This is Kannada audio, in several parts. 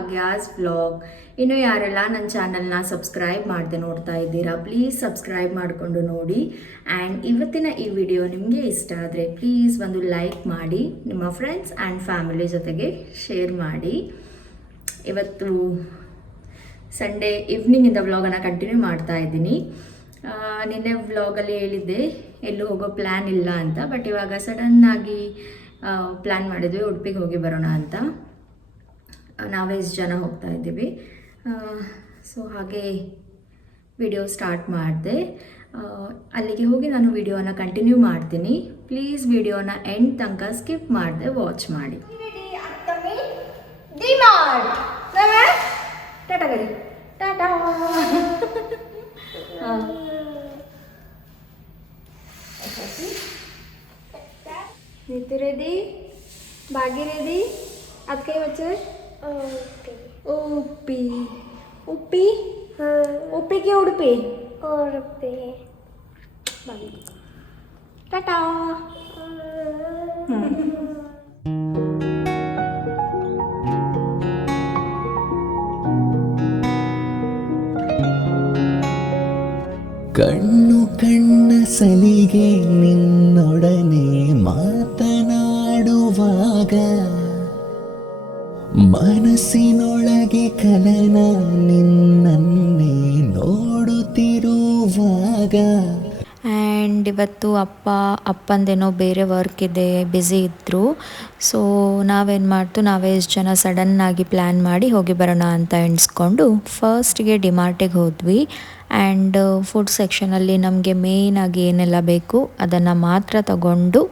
ಭಾಗ್ಯಾಸ್ ವ್ಲಾಗ್. ಇನ್ನು ಯಾರೆಲ್ಲ ನನ್ನ ಚಾನಲ್ನ ಸಬ್ಸ್ಕ್ರೈಬ್ ಮಾಡದೆ ನೋಡ್ತಾ ಇದ್ದೀರಾ, ಪ್ಲೀಸ್ ಸಬ್ಸ್ಕ್ರೈಬ್ ಮಾಡಿಕೊಂಡು ನೋಡಿ. ಆ್ಯಂಡ್ ಇವತ್ತಿನ ಈ ವಿಡಿಯೋ ನಿಮಗೆ ಇಷ್ಟ ಆದರೆ ಪ್ಲೀಸ್ ಒಂದು ಲೈಕ್ ಮಾಡಿ, ನಿಮ್ಮ ಫ್ರೆಂಡ್ಸ್ ಆ್ಯಂಡ್ ಫ್ಯಾಮಿಲಿ ಜೊತೆಗೆ ಶೇರ್ ಮಾಡಿ. ಇವತ್ತು ಸಂಡೇ ಈವ್ನಿಂಗಿಂದ ವ್ಲಾಗನ್ನು ಕಂಟಿನ್ಯೂ ಮಾಡ್ತಾ ಇದ್ದೀನಿ. ನಿನ್ನೆ ವ್ಲಾಗಲ್ಲಿ ಹೇಳಿದ್ದೆ ಎಲ್ಲೂ ಹೋಗೋ ಪ್ಲ್ಯಾನ್ ಇಲ್ಲ ಅಂತ, ಬಟ್ ಇವಾಗ ಸಡನ್ನಾಗಿ ಪ್ಲ್ಯಾನ್ ಮಾಡಿದ್ವಿ ಉಡುಪಿಗೆ ಹೋಗಿ ಬರೋಣ ಅಂತ. ನಾವೇ ಎಷ್ಟು ಜನ ಹೋಗ್ತಾ ಇದ್ದೀವಿ. ಸೊ ಹಾಗೆ ವಿಡಿಯೋ ಸ್ಟಾರ್ಟ್ ಮಾಡಿದೆ. ಅಲ್ಲಿಗೆ ಹೋಗಿ ನಾನು ವಿಡಿಯೋನ ಕಂಟಿನ್ಯೂ ಮಾಡ್ತೀನಿ. ಪ್ಲೀಸ್ ವಿಡಿಯೋನ ಎಂಡ್ ತನಕ ಸ್ಕಿಪ್ ಮಾಡದೆ ವಾಚ್ ಮಾಡಿ. ಟಾಟಾ ಗರಿ, ಟಾಟಾ. नीतू रेडी, बागी रेडी. आज काय बच्चे? उप्पी. उप्पी? उप्पी की उडपी? उडपी. बागी. टाटा. ಕಣ್ಣು ಕಣ್ಣ ಸಲಿಗೆ ನಿನ್ನೊಡನೆ ಮಾತನಾಡುವಾಗ, ಮನಸ್ಸಿನೊಳಗೆ ಕಲನ ನಿನ್ನನ್ನೇ ನೋಡುತ್ತಿರುವಾಗ. ಆ್ಯಂಡ್ ಇವತ್ತು ಅಪ್ಪಂದೇನೋ ಬೇರೆ ವರ್ಕ್ ಇದೆ, ಬ್ಯುಸಿ ಇದ್ದರು. ಸೊ ನಾವೇ ಎಷ್ಟು ಜನ ಸಡನ್ನಾಗಿ ಪ್ಲ್ಯಾನ್ ಮಾಡಿ ಹೋಗಿ ಬರೋಣ ಅಂತ ಎಣಿಸ್ಕೊಂಡು ಫಸ್ಟಿಗೆ ಡಿಮಾರ್ಟಿಗೆ ಹೋದ್ವಿ. ಆ್ಯಂಡ್ ಫುಡ್ ಸೆಕ್ಷನಲ್ಲಿ ನಮಗೆ ಮೇಯ್ನಾಗಿ ಏನೆಲ್ಲ ಬೇಕು ಅದನ್ನು ಮಾತ್ರ ತಗೊಂಡು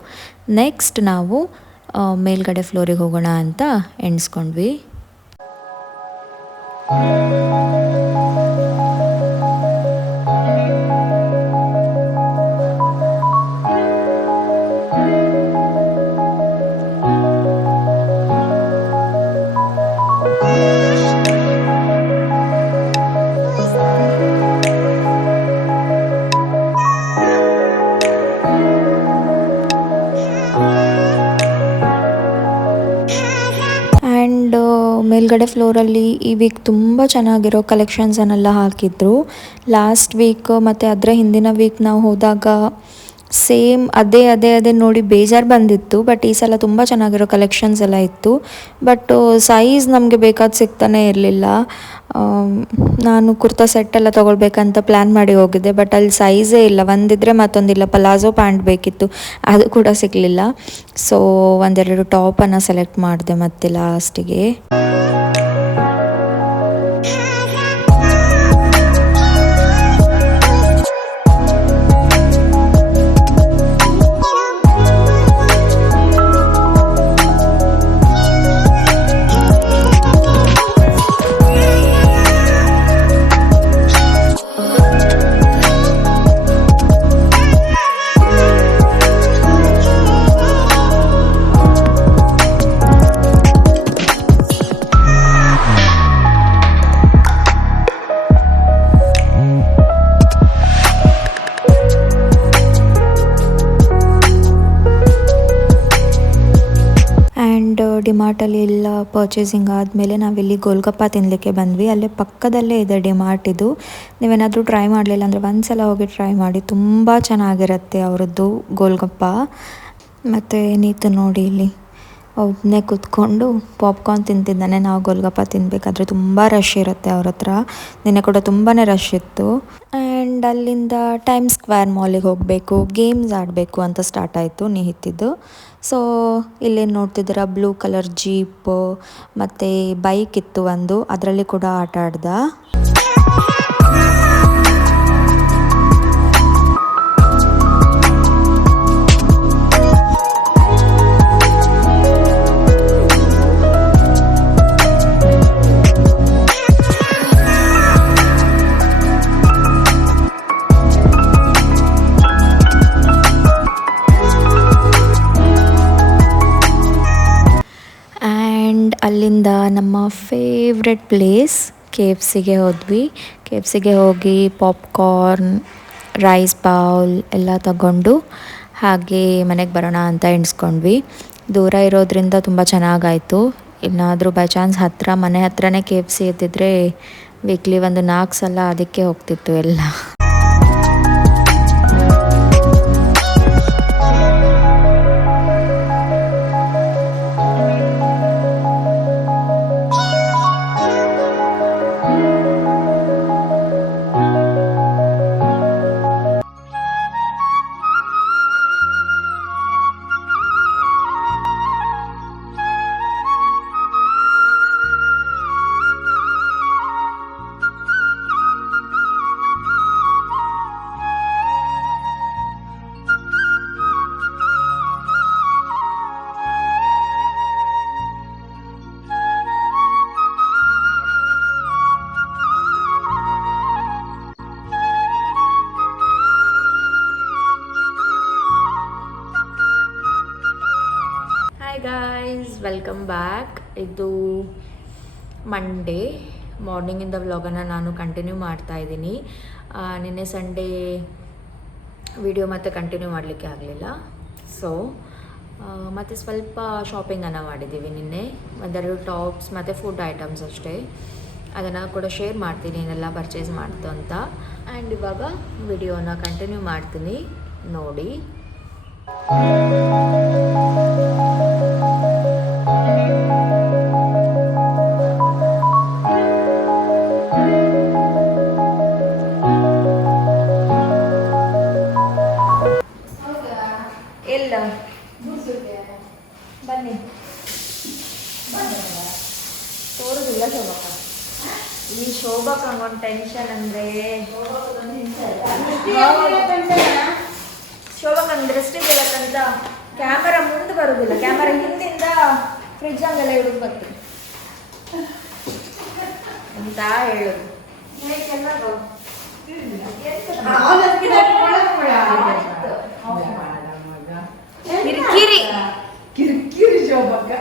ನೆಕ್ಸ್ಟ್ ನಾವು ಮೇಲ್ಗಡೆ ಫ್ಲೋರಿಗೆ ಹೋಗೋಣ ಅಂತ ಎಣಿಸ್ಕೊಂಡ್ವಿ. ಮೇಲ್ಗಡೆ ಫ್ಲೋರಲ್ಲಿ ಈ ವೀಕ್ ತುಂಬ ಚೆನ್ನಾಗಿರೋ ಕಲೆಕ್ಷನ್ಸನ್ನೆಲ್ಲ ಹಾಕಿದ್ರು. ಲಾಸ್ಟ್ ವೀಕ್ ಮತ್ತು ಅದರ ಹಿಂದಿನ ವೀಕ್ ನಾವು ಹೋದಾಗ ಸೇಮ್ ಅದೇ ನೋಡಿ ಬೇಜಾರು ಬಂದಿತ್ತು. ಬಟ್ ಈ ಸಲ ತುಂಬ ಚೆನ್ನಾಗಿರೋ ಕಲೆಕ್ಷನ್ಸ್ ಎಲ್ಲ ಇತ್ತು. ಬಟ್ ಸೈಜ್ ನಮಗೆ ಬೇಕಾದ ಸಿಗ್ತಾನೆ ಇರಲಿಲ್ಲ. ನಾನು ಕುರ್ತಾ ಸೆಟ್ಟೆಲ್ಲ ತೊಗೊಳ್ಬೇಕಂತ ಪ್ಲ್ಯಾನ್ ಮಾಡಿ ಹೋಗಿದ್ದೆ, ಬಟ್ ಅಲ್ಲಿ ಸೈಜೇ ಇಲ್ಲ. ಒಂದಿದ್ರೆ ಮತ್ತೊಂದಿಲ್ಲ. ಪಲಾಜೋ ಪ್ಯಾಂಟ್ ಬೇಕಿತ್ತು, ಅದು ಕೂಡ ಸಿಗಲಿಲ್ಲ. ಸೊ ಒಂದೆರಡು ಟಾಪನ್ನು ಸೆಲೆಕ್ಟ್ ಮಾಡಿದೆ ಮತ್ತೆ ಲಾಸ್ಟಿಗೆ. ಡಿಮಾರ್ಟಲ್ಲಿ ಎಲ್ಲ ಪರ್ಚೇಸಿಂಗ್ ಆದಮೇಲೆ ನಾವಿಲ್ಲಿ ಗೋಲ್ಗಪ್ಪ ತಿನ್ನಲಿಕ್ಕೆ ಬಂದ್ವಿ. ಅಲ್ಲೇ ಪಕ್ಕದಲ್ಲೇ ಇದೆ ಡಿಮಾರ್ಟ್. ಇದು ನೀವೇನಾದರೂ ಟ್ರೈ ಮಾಡಲಿಲ್ಲ ಅಂದರೆ ಒಂದ್ಸಲ ಹೋಗಿ ಟ್ರೈ ಮಾಡಿ, ತುಂಬ ಚೆನ್ನಾಗಿರುತ್ತೆ ಅವರದ್ದು ಗೋಲ್ಗಪ್ಪ. ಮತ್ತು ನೀತು ನೋಡಿ ಇಲ್ಲಿ ಒಬ್ಬನೇ ಕೂತ್ಕೊಂಡು ಪಾಪ್ಕಾರ್ನ್ ತಿಂತಿದ್ದಾನೆ. ನಾವು ಗೋಲ್ಗಪ್ಪ ತಿನ್ನಬೇಕಾದ್ರೆ ತುಂಬ ರಶ್ ಇರುತ್ತೆ ಅವ್ರ ಹತ್ರ. ನಿನ್ನೆ ಕೂಡ ತುಂಬಾ ರಶ್ ಇತ್ತು. ಆ್ಯಂಡ್ ಅಲ್ಲಿಂದ ಟೈಮ್ ಸ್ಕ್ವೇರ್ ಮಾಲಿಗೆ ಹೋಗಬೇಕು, ಗೇಮ್ಸ್ ಆಡಬೇಕು ಅಂತ ಸ್ಟಾರ್ಟ್ ಆಯಿತು ನಿಹಿತಿದ್ದು. ಸೊ ಇಲ್ಲೇನು ನೋಡ್ತಿದ್ದೀರ, ಬ್ಲೂ ಕಲರ್ ಜೀಪ್ ಮತ್ತು ಬೈಕ್ ಇತ್ತು ಒಂದು, ಅದರಲ್ಲಿ ಕೂಡ ಆಟ ಆಡ್ದ. ಅಲ್ಲಿಂದ ನಮ್ಮ ಫೇವ್ರೆಟ್ ಪ್ಲೇಸ್ KFCಗೆ ಹೋದ್ವಿ. KFCಗೆ ಹೋಗಿ ಪಾಪ್ಕಾರ್ನ್, ರೈಸ್ ಬೌಲ್ ಎಲ್ಲ ತಗೊಂಡು ಹಾಗೆ ಮನೆಗೆ ಬರೋಣ ಅಂತ ಎಣಿಸ್ಕೊಂಡ್ವಿ. ದೂರ ಇರೋದ್ರಿಂದ ತುಂಬ ಚೆನ್ನಾಗಾಯಿತು. ಏನಾದರೂ ಬೈ ಚಾನ್ಸ್ ಮನೆ ಹತ್ರನೇ KFC ಇದ್ದಿದ್ರೆ ವೀಕ್ಲಿ ಒಂದು 4 ಸಲ ಅದಕ್ಕೆ ಹೋಗ್ತಿತ್ತು ಎಲ್ಲ. Guys welcome back. ಇದು ಮಂಡೇ ಮಾರ್ನಿಂಗಿಂದ ವ್ಲಾಗನ್ನು ನಾನು ಕಂಟಿನ್ಯೂ ಮಾಡ್ತಾ ಇದ್ದೀನಿ. ನಿನ್ನೆ ಸಂಡೇ ವಿಡಿಯೋ ಮತ್ತೆ ಕಂಟಿನ್ಯೂ ಮಾಡಲಿಕ್ಕೆ ಆಗಲಿಲ್ಲ. ಸೊ ಮತ್ತು ಸ್ವಲ್ಪ ಶಾಪಿಂಗನ್ನು ಮಾಡಿದ್ದೀವಿ ನಿನ್ನೆ. ಒಂದೆರಡು ಟಾಪ್ಸ್ ಮತ್ತು ಫುಡ್ ಐಟಮ್ಸ್ ಅಷ್ಟೇ. ಅದನ್ನು ಕೂಡ ಶೇರ್ ಮಾಡ್ತೀನಿ ಏನೆಲ್ಲ ಪರ್ಚೇಸ್ ಮಾಡ್ತು ಅಂತ. ಆ್ಯಂಡ್ ಇವಾಗ ವಿಡಿಯೋನ ಕಂಟಿನ್ಯೂ ಮಾಡ್ತೀನಿ, ನೋಡಿ. ಎಲ್ಲ ಬನ್ನಿ, ತೋರುದಿಲ್ಲ ಶೋಭಕ್ಕ. ಈ ಶೋಭಕ್ಕ ಒಂದು ಟೆನ್ಷನ್ ಅಂದರೆ ಶೋಭಕ್ಕನ ದೃಷ್ಟಿಗಿಲ್ಲಕ್ಕಂತ ಕ್ಯಾಮರಾ ಮುಂದೆ ಬರೋದಿಲ್ಲ, ಕ್ಯಾಮರಾ ಹಿಂದಿಂದ ಫ್ರಿಜ್ ಹಂಗೆಲ್ಲ ಇಡೋದು ಬರ್ತೀವಿ ಅಂತ ಹೇಳೋದು. ಕಿರಿಕಿರಿ ಕಿರಿಕಿರಿ ಶೋಭಕ್ಕ.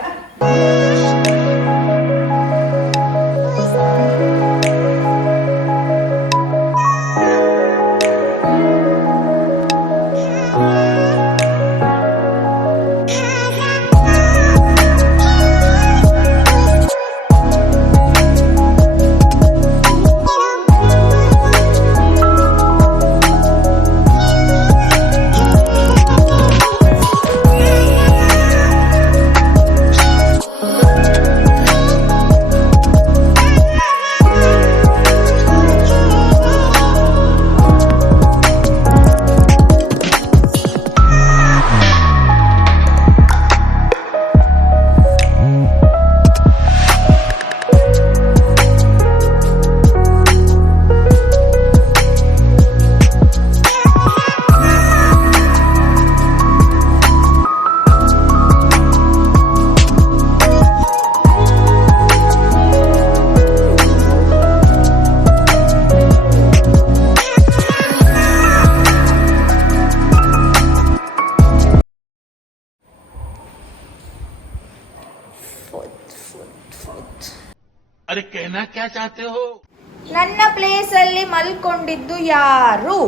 अरे कहना क्या चाहते हो? ನನ್ನ ಪ್ಲೇಸಲ್ಲಿ ಮಲ್ಕೊಂಡಿದ್ದು ಯಾರು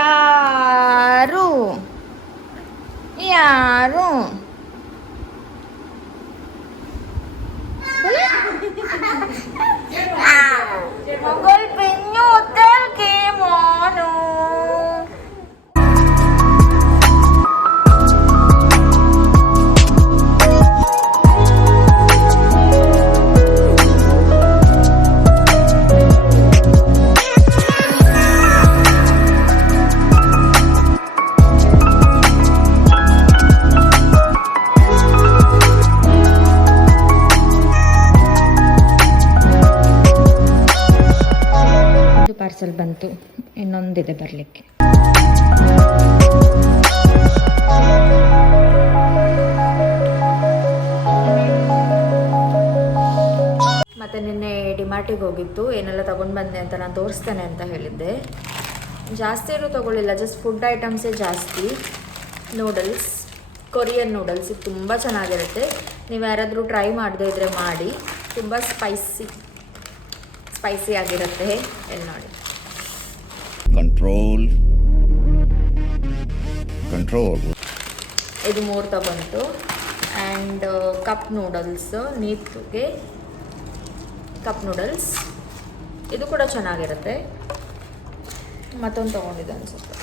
ಯಾರು ಯಾರು? Mogol Penyo Hotel ke mono. Parcel ಬಂತು, ಇನ್ನೊಂದಿದೆ ಬರಲಿಕ್ಕೆ. ಮತ್ತು ನಿನ್ನೆ ಡಿಮಾರ್ಟಿಗೆ ಹೋಗಿತ್ತು, ಏನೆಲ್ಲ ತೊಗೊಂಡು ಬಂದೆ ಅಂತ ನಾನು ತೋರಿಸ್ತೇನೆ ಅಂತ ಹೇಳಿದ್ದೆ. ಜಾಸ್ತಿ ಏನೂ ತೊಗೊಳ್ಳಿಲ್ಲ, ಜಸ್ಟ್ ಫುಡ್ ಐಟಮ್ಸೇ ಜಾಸ್ತಿ. ನೂಡಲ್ಸ್, ಕೊರಿಯನ್ ನೂಡಲ್ಸ್, ಇದು ತುಂಬ ಚೆನ್ನಾಗಿರುತ್ತೆ. ನೀವು ಯಾರಾದರೂ ಟ್ರೈ ಮಾಡದೇ ಇದ್ದರೆ ಮಾಡಿ, ತುಂಬ ಸ್ಪೈಸಿ ಆಗಿರುತ್ತೆ. ಎಲ್ಲಿ ನೋಡಿ, ಕಂಟ್ರೋಲ್ ಇದು 3 ತಗೊಂಡು. ಆ್ಯಂಡ್ ಕಪ್ ನೂಡಲ್ಸ್, ನೀತುಗೆ ಕಪ್ ನೂಡಲ್ಸ್ ಇದು ಕೂಡ ಚೆನ್ನಾಗಿರುತ್ತೆ. ಮತ್ತೊಂದು ತೊಗೊಂಡಿದ್ದೆ ಅನಿಸುತ್ತೆ.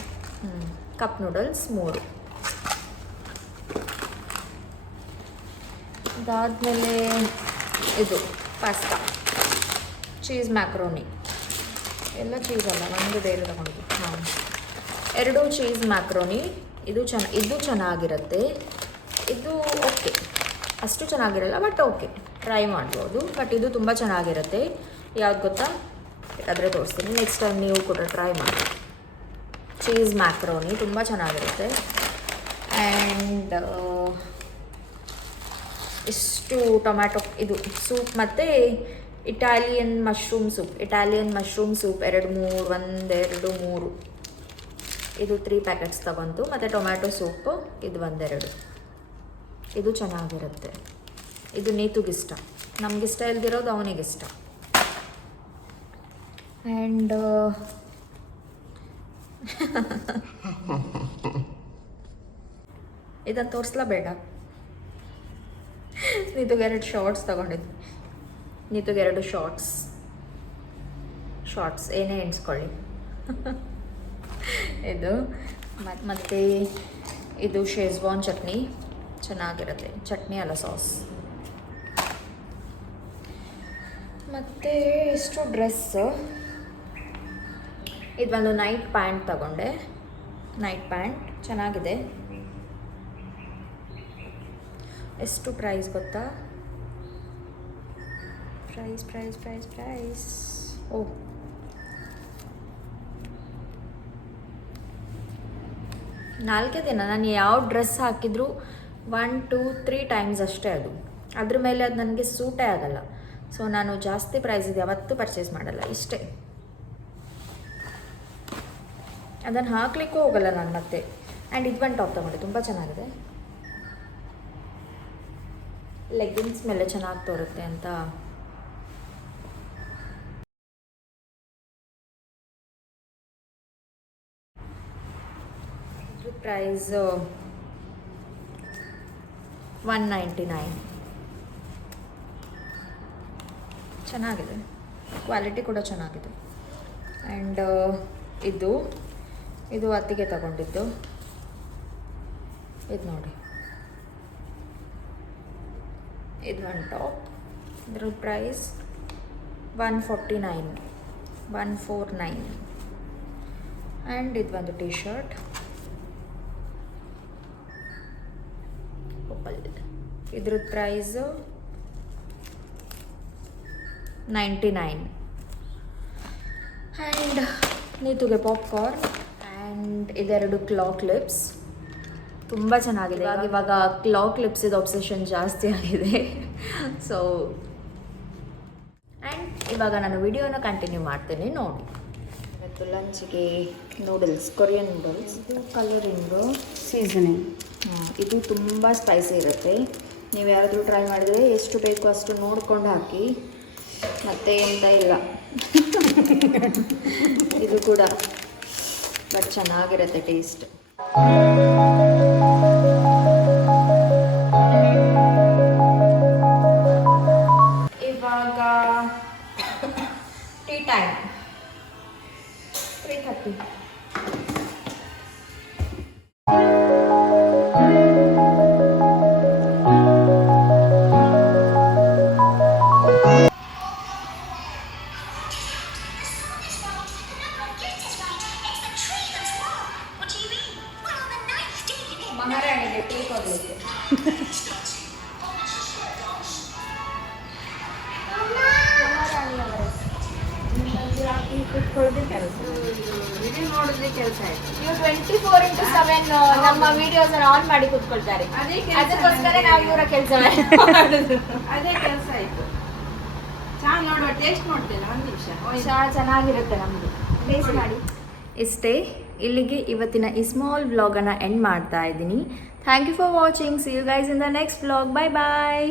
Cup noodles 3. ಅದಾದಮೇಲೆ ಇದು ಪಾಸ್ತಾ, ಚೀಸ್ ಮ್ಯಾಕ್ರೋನಿ, ಎಲ್ಲ ಚೀಸ್ ಅಲ್ಲ, ಒಂದು ಬೇರೆ ತೊಗೊಂಡಿದ್ದು. 2 ಚೀಸ್ ಮ್ಯಾಕ್ರೋನಿ. ಇದು ಚೆನ್ನಾಗಿರುತ್ತೆ. ಇದು ಓಕೆ, ಅಷ್ಟು ಚೆನ್ನಾಗಿರಲ್ಲ ಬಟ್ ಓಕೆ, ಟ್ರೈ ಮಾಡ್ಬೋದು. ಬಟ್ ಇದು ತುಂಬ ಚೆನ್ನಾಗಿರುತ್ತೆ. ಯಾವ್ದು ಗೊತ್ತಾ, ಬೇಕಾದರೆ ತೋರಿಸ್ತೀನಿ, ನೆಕ್ಸ್ಟ್ ಟೈಮ್ ನೀವು ಕೂಡ ಟ್ರೈ ಮಾಡಿ. ಚೀಸ್ ಮ್ಯಾಕ್ರೋನಿ ತುಂಬ ಚೆನ್ನಾಗಿರುತ್ತೆ. ಆ್ಯಂಡ್ ಇಷ್ಟು ಟೊಮ್ಯಾಟೊ ಇದು ಸೂಪ್ ಮತ್ತು ಇಟಾಲಿಯನ್ ಮಶ್ರೂಮ್ ಸೂಪ್ 2-3 ಇದು 3 ಪ್ಯಾಕೆಟ್ಸ್ ತಗೊಂತು. ಮತ್ತು ಟೊಮ್ಯಾಟೊ ಸೂಪು ಇದು 1-2. ಇದು ಚೆನ್ನಾಗಿರುತ್ತೆ. ಇದು ನೀತುಗಿಷ್ಟ, ನಮಗಿಷ್ಟ ಇಲ್ದಿರೋದು ಅವನಿಗಿಷ್ಟ. ಆ್ಯಂಡ್ ಇದನ್ನು ತೋರಿಸ್ಲಾ ಬೇಡ. ನೀತುಗೆ 2 ಶಾರ್ಟ್ಸ್ ತಗೊಂಡಿದ್ವಿ. ನೀತುಗೆ 2 ಶಾರ್ಟ್ಸ್ ಏನೇ ಎಣಿಸ್ಕೊಳ್ಳಿ. ಇದು ಮತ್ತು ಇದು ಶೇಜ್ವಾನ್ ಚಟ್ನಿ ಚೆನ್ನಾಗಿರುತ್ತೆ. ಚಟ್ನಿ ಅಲ್ಲ, ಸಾಸ್. ಮತ್ತು ಇಷ್ಟು ಡ್ರೆಸ್ಸು. ಇದೊಂದು ನೈಟ್ ಪ್ಯಾಂಟ್ ತಗೊಂಡೆ. ನೈಟ್ ಪ್ಯಾಂಟ್ ಚೆನ್ನಾಗಿದೆ. ಎಷ್ಟು ಪ್ರೈಸ್ ಗೊತ್ತಾ? ಪ್ರೈಸ್ ಓಹ್, ನಾಲ್ಕೇ ದಿನ ನಾನು ಯಾವ ಡ್ರೆಸ್ ಹಾಕಿದ್ರು 1, 2, 3 ಟೈಮ್ಸ್ ಅಷ್ಟೇ. ಅದ್ರ ಮೇಲೆ ಅದು ನನಗೆ ಸೂಟೇ ಆಗಲ್ಲ. ಸೊ ನಾನು ಜಾಸ್ತಿ ಪ್ರೈಸಿಗೆ ಯಾವತ್ತೂ ಪರ್ಚೇಸ್ ಮಾಡಲ್ಲ. ಇಷ್ಟೇ, ಅದನ್ನು ಹಾಕ್ಲಿಕ್ಕೂ ಹೋಗಲ್ಲ ನಾನು ಮತ್ತೆ. ಆ್ಯಂಡ್ ಇದು 1 ಟಾಪ್ ತೊಗೊಂಡೆ, ತುಂಬ ಚೆನ್ನಾಗಿದೆ. ಲೆಗ್ಗಿನ್ಸ್ ಮೇಲೆ ಚೆನ್ನಾಗಿ ತೋರುತ್ತೆ ಅಂತ. ಇದ್ರ ಪ್ರೈಸ್ 199. ಚೆನ್ನಾಗಿದೆ, ಕ್ವಾಲಿಟಿ ಕೂಡ ಚೆನ್ನಾಗಿದೆ. ಆ್ಯಂಡ್ ಇದು ಅತ್ತಿಗೆ ತಗೊಂಡಿದ್ದು. ಇದು ನೋಡಿ, ಇದು 1 ಟಾಪ್. ಇದ್ರ ಪ್ರೈಸ್ 149. ಆ್ಯಂಡ್ ಇದು ಒಂದು ಟೀ ಶರ್ಟ್ ಇದ್ರ ಪ್ರೈಸ್ 99. ಆ್ಯಂಡ್ ನೀತುಗೆ ಪಾಪ್ಕಾರ್ನ್. ಆ್ಯಂಡ್ ಇದೆರಡು ಕ್ಲಾ ಕ್ಲಿಪ್ಸ್ ತುಂಬ ಚೆನ್ನಾಗಿದೆ. ಇವಾಗ ಕ್ಲಾ ಕ್ಲಿಪ್ಸಿದ ಒಬ್ಸೆಷನ್ ಜಾಸ್ತಿ ಆಗಿದೆ. ಸೊ ಆ್ಯಂಡ್ ಇವಾಗ ನಾನು ವಿಡಿಯೋನ ಕಂಟಿನ್ಯೂ ಮಾಡ್ತೀನಿ, ನೋಡಿ. ಇವತ್ತು ಲಂಚ್ಗೆ ನೂಡಲ್ಸ್, ಕೊರಿಯನ್ ನೂಡಲ್ಸ್. ಇದು ಕಲರಿಂಗು ಸೀಸನಿಂಗ್. ಇದು ತುಂಬ ಸ್ಪೈಸಿ ಇರುತ್ತೆ. ನೀವು ಯಾರಾದರೂ ಟ್ರೈ ಮಾಡಿದರೆ ಎಷ್ಟು ಬೇಕು ಅಷ್ಟು ನೋಡ್ಕೊಂಡು ಹಾಕಿ, ಮತ್ತೆ ಎಂತ ಇಲ್ಲ. ಇದು ಕೂಡ ಬಟ್ ಚೆನ್ನಾಗಿರುತ್ತೆ ಟೇಸ್ಟ್. ಇವಾಗ ಟೀ ಟೈಮ್ 3:30. ಮಹಾರಾಣಿಗೆ ಟೀ ಕೊಡಲಿಕ್ಕೆ. ವಿಡಿಯೋ ನೋಡಿದ್ರೆ ಕೆಲಸ ಆಯ್ತು. ನೀವು 24/7 ನಮ್ಮ ವಿಡಿಯೋಸ್ ಆನ್ ಮಾಡಿ ಕೂತ್ಕೊಳ್ತಾರೆ. ಅದಕ್ಕೋಸ್ಕರ ನಾವು ಇವರ ಕೆಲಸ ಮಾಡುದು. ಅದೇ ಕೆಲಸ ಆಯ್ತು. ಚಾ ನೋಡುವ, ಟೇಸ್ಟ್ ನೋಡ್ತೇನೆ. 1 ನಿಮಿಷ. ಚಾ ಚೆನ್ನಾಗಿರುತ್ತೆ ನಮ್ಮದು, ಟೇಸ್ಟ್ ಮಾಡಿ. ಇಷ್ಟೇ, ಇಲ್ಲಿಗೆ ಇವತ್ತಿನ ಈ ಸ್ಮಾಲ್ ವ್ಲಾಗನ್ನು ಎಂಡ್ ಮಾಡ್ತಾ ಇದ್ದೀನಿ. Thank you for watching. See you guys in the next vlog. Bye bye.